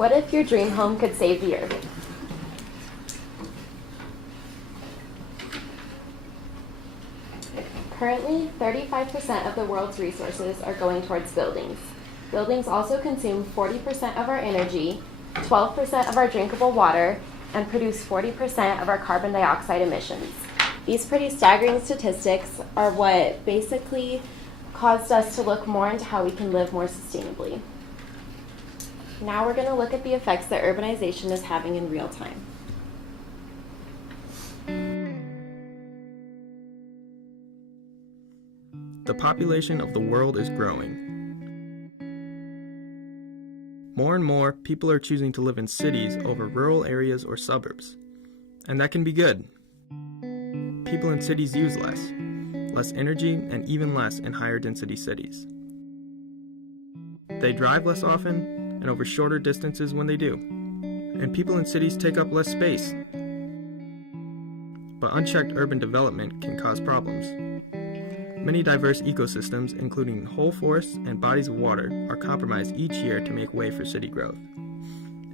What if your dream home could save the earth? Currently, 35% of the world's resources are going towards buildings. Buildings also consume 40% of our energy, 12% of our drinkable water, and produce 40% of our carbon dioxide emissions. These pretty staggering statistics are what basically caused us to look more into how we can live more sustainably. Now we're going to look at the effects that urbanization is having in real time. The population of the world is growing. More and more people are choosing to live in cities over rural areas or suburbs. And that can be good. People in cities use less energy, and even less in higher density cities. They drive less often and over shorter distances when they do. And people in cities take up less space. But unchecked urban development can cause problems. Many diverse ecosystems, including whole forests and bodies of water, are compromised each year to make way for city growth.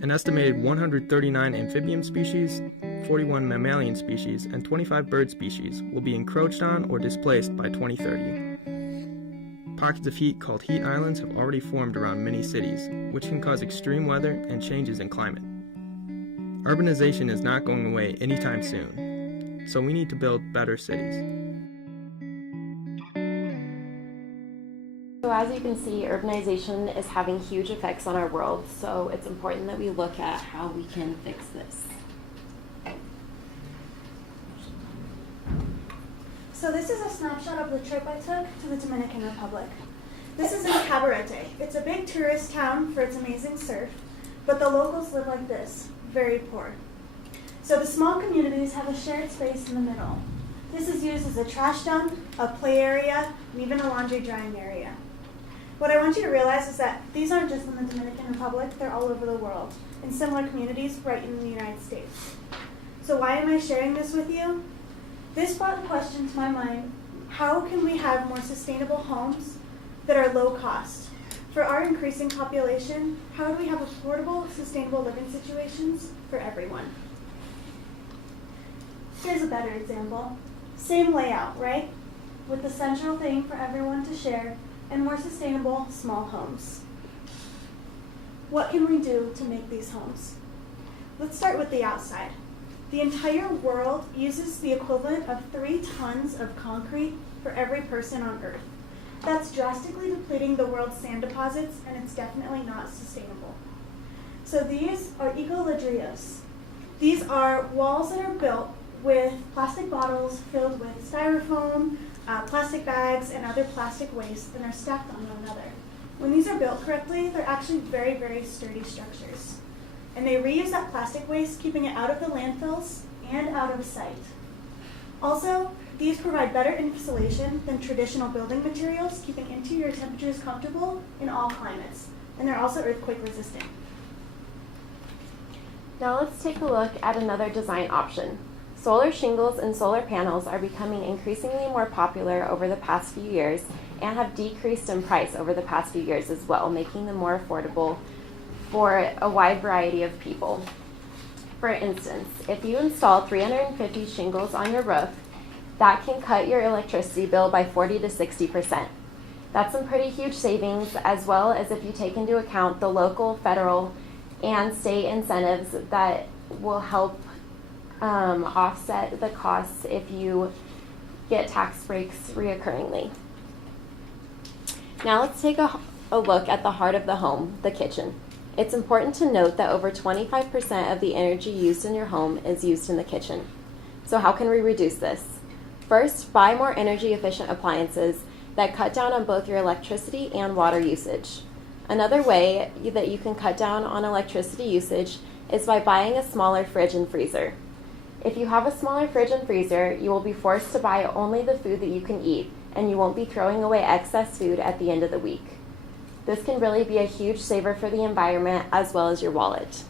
An estimated 139 amphibian species, 41 mammalian species, and 25 bird species will be encroached on or displaced by 2030. Pockets of heat called heat islands have already formed around many cities, which can cause extreme weather and changes in climate. Urbanization is not going away anytime soon, so we need to build better cities. So as you can see, urbanization is having huge effects on our world, so it's important that we look at how we can fix this. So this is a snapshot of the trip I took to the Dominican Republic. This is in Cabarete. It's a big tourist town for its amazing surf, but the locals live like this, very poor. So the small communities have a shared space in the middle. This is used as a trash dump, a play area, and even a laundry drying area. What I want you to realize is that these aren't just in the Dominican Republic, they're all over the world, in similar communities right in the United States. So why am I sharing this with you? This brought the question to my mind, how can we have more sustainable homes that are low cost? For our increasing population, how do we have affordable, sustainable living situations for everyone? Here's a better example. Same layout, right? With the central thing for everyone to share and more sustainable small homes. What can we do to make these homes? Let's start with the outside. The entire world uses the equivalent of 3 tons of concrete for every person on Earth. That's drastically depleting the world's sand deposits, and it's definitely not sustainable. So these are ecoladrillos. These are walls that are built with plastic bottles filled with styrofoam, plastic bags, and other plastic waste, and are stacked on one another. When these are built correctly, they're actually very, very sturdy structures. And they reuse that plastic waste, keeping it out of the landfills and out of sight. Also, these provide better insulation than traditional building materials, keeping interior temperatures comfortable in all climates. And they're also earthquake resistant. Now let's take a look at another design option. Solar shingles and solar panels are becoming increasingly more popular over the past few years and have decreased in price over the past few years as well, making them more affordable for a wide variety of people. For instance, if you install 350 shingles on your roof, that can cut your electricity bill by 40 to 60%. That's some pretty huge savings, as well as if you take into account the local, federal, and state incentives that will help offset the costs if you get tax breaks reoccurringly. Now let's take a look at the heart of the home, the kitchen. It's important to note that over 25% of the energy used in your home is used in the kitchen. So how can we reduce this? First, buy more energy efficient appliances that cut down on both your electricity and water usage. Another way that you can cut down on electricity usage is by buying a smaller fridge and freezer. If you have a smaller fridge and freezer, you will be forced to buy only the food that you can eat, and you won't be throwing away excess food at the end of the week. This can really be a huge saver for the environment as well as your wallet.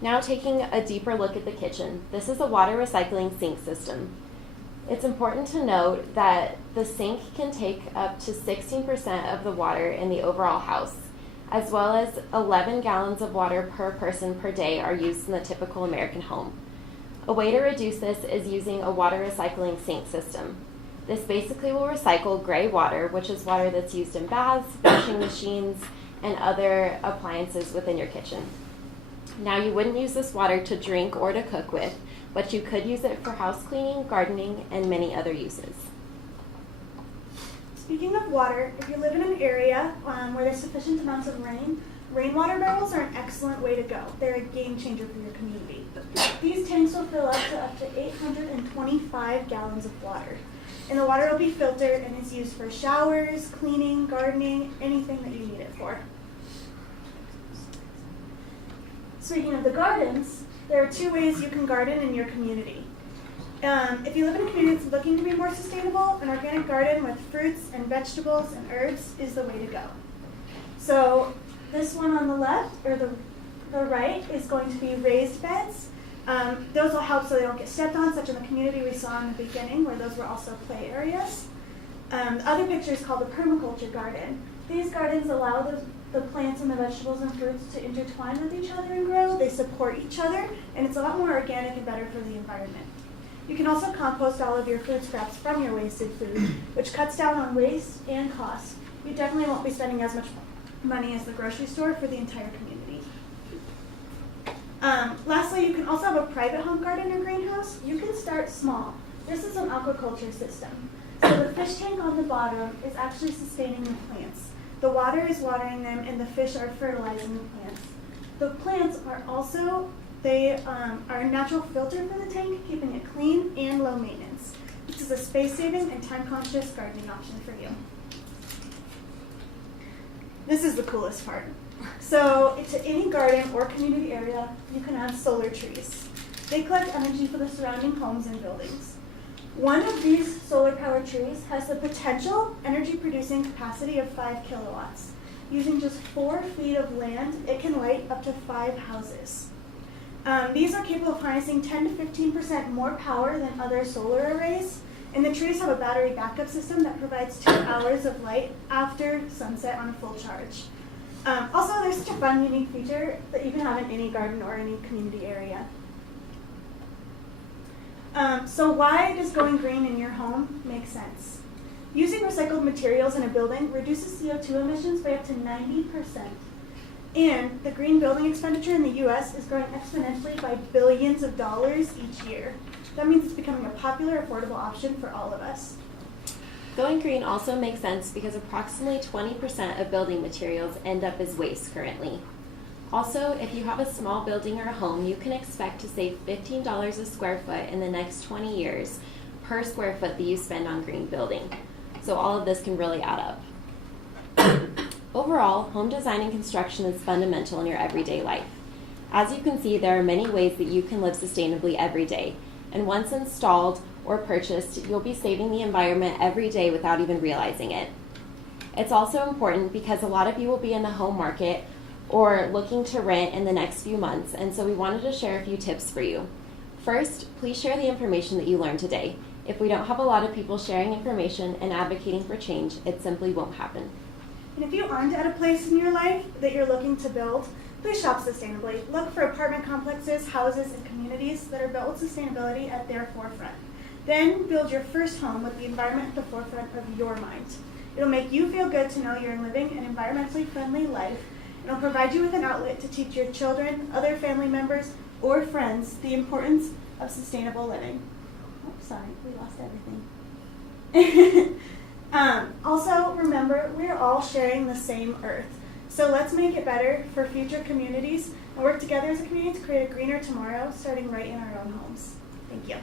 Now taking a deeper look at the kitchen. This is a water recycling sink system. It's important to note that the sink can take up to 16% of the water in the overall house. as well as 11 gallons of water per person per day are used in the typical American home. A way to reduce this is using a water recycling sink system. This basically will recycle gray water, which is water that's used in baths, washing machines, and other appliances within your kitchen. Now, you wouldn't use this water to drink or to cook with, but you could use it for house cleaning, gardening, and many other uses. Speaking of water, if you live in an area where there's sufficient amounts of rain, rainwater barrels are an excellent way to go. They're a game changer for your community. These tanks will fill up to 825 gallons of water. And the water will be filtered and is used for showers, cleaning, gardening, anything that you need it for. Speaking of the gardens, there are 2 ways you can garden in your community. If you live in a community that's looking to be more sustainable, an organic garden with fruits and vegetables and herbs is the way to go. So this one on the left, or the right, is going to be raised beds. Those will help so they don't get stepped on, such in the community we saw in the beginning, where those were also play areas. The other picture is called a permaculture garden. These gardens allow the plants and the vegetables and fruits to intertwine with each other and grow. They support each other, and it's a lot more organic and better for the environment. You can also compost all of your food scraps from your wasted food, which cuts down on waste and cost. You definitely won't be spending as much money as the grocery store for the entire community. Lastly, you can also have a private home garden or greenhouse. You can start small. This is an aquaculture system. So the fish tank on the bottom is actually sustaining the plants. The water is watering them, and the fish are fertilizing the plants. The plants are also, are a natural filter for the tank, keeping it clean and low maintenance. This is a space-saving and time-conscious gardening option for you. This is the coolest part. So to any garden or community area, you can add solar trees. They collect energy for the surrounding homes and buildings. One of these solar-powered trees has the potential energy-producing capacity of 5 kilowatts. Using just 4 feet of land, it can light up to 5 houses. These are capable of harnessing 10 to 15% more power than other solar arrays, and the trees have a battery backup system that provides 2 hours of light after sunset on a full charge. Also, there's such a fun, unique feature that you can have in any garden or any community area. So why does going green in your home make sense? Using recycled materials in a building reduces CO2 emissions by up to 90%. And the green building expenditure in the U.S. is growing exponentially by billions of dollars each year. That means it's becoming a popular, affordable option for all of us. Going green also makes sense because approximately 20% of building materials end up as waste currently. Also, if you have a small building or a home, you can expect to save $15 a square foot in the next 20 years per square foot that you spend on green building. So all of this can really add up. Overall, home design and construction is fundamental in your everyday life. As you can see, there are many ways that you can live sustainably every day. And once installed or purchased, you'll be saving the environment every day without even realizing it. It's also important because a lot of you will be in the home market or looking to rent in the next few months, and so we wanted to share a few tips for you. First, please share the information that you learned today. If we don't have a lot of people sharing information and advocating for change, it simply won't happen. And if you aren't at a place in your life that you're looking to build, please shop sustainably. Look for apartment complexes, houses, and communities that are built with sustainability at their forefront. Then build your first home with the environment at the forefront of your mind. It'll make you feel good to know you're living an environmentally friendly life, and it'll provide you with an outlet to teach your children, other family members, or friends the importance of sustainable living. Oh, sorry, we lost everything. Also, remember, we're all sharing the same earth. So let's make it better for future communities and work together as a community to create a greener tomorrow, starting right in our own homes. Thank you.